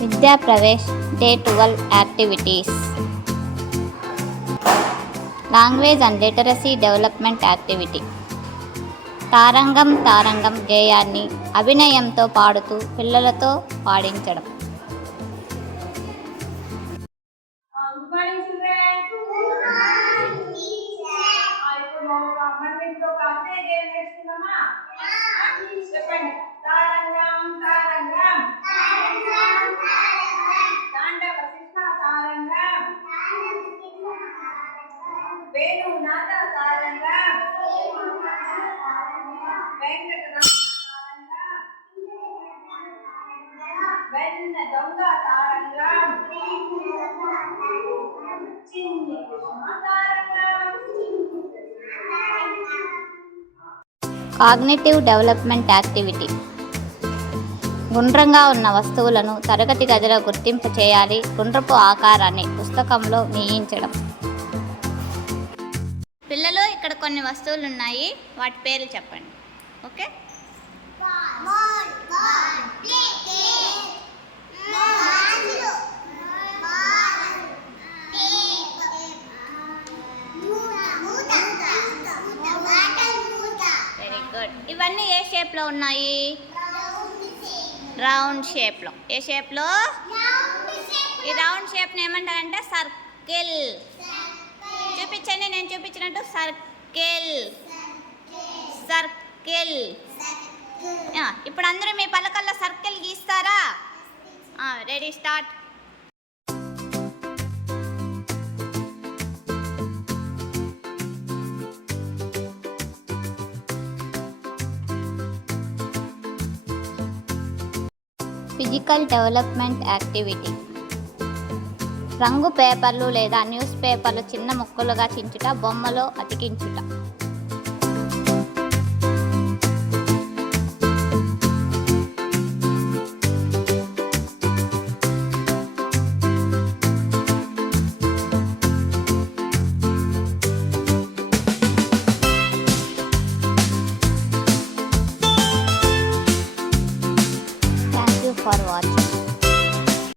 విద్యా Pravesh day 12 activities. Language and literacy development activity. తారంగం తారంగం గేయాన్ని అభినయంతో పాడుతూ పిల్లలతో పాడించడం. వేణునాద తారంగం వెంకటరమణ తారంగం వెన్న దొంగ తారంగం చిన్ని కృష్ణ తారంగం. Cognitive development activity. గుండ్రంగా ఉన్న వస్తువులను తరగతి గదిలో గుర్తింపు చేయాలి. గుండ్రపు ఆకారాన్ని పుస్తకంలో గీయించడం. పిల్లలు, ఇక్కడ కొన్ని వస్తువులు ఉన్నాయి, వాటి పేర్లు చెప్పండి. ఓకే. Very good. ఇవన్నీ ఏ షేప్లో ఉన్నాయి? రౌండ్ షేప్లో. ఏ షేప్లో? ఈ రౌండ్ షేప్ని ఏమంటారంటే సర్కిల్. చూపించండి, నేను చూపించినట్టు. Circle circle. ఇప్పుడు అందరూ మీ పలకల్లో సర్కిల్ గీస్తారా? Ready, start. Physical development activity. రంగు పేపర్లు లేదా న్యూస్ పేపర్లు చిన్న ముక్కలుగా చించుట, బొమ్మలో అతికించుట.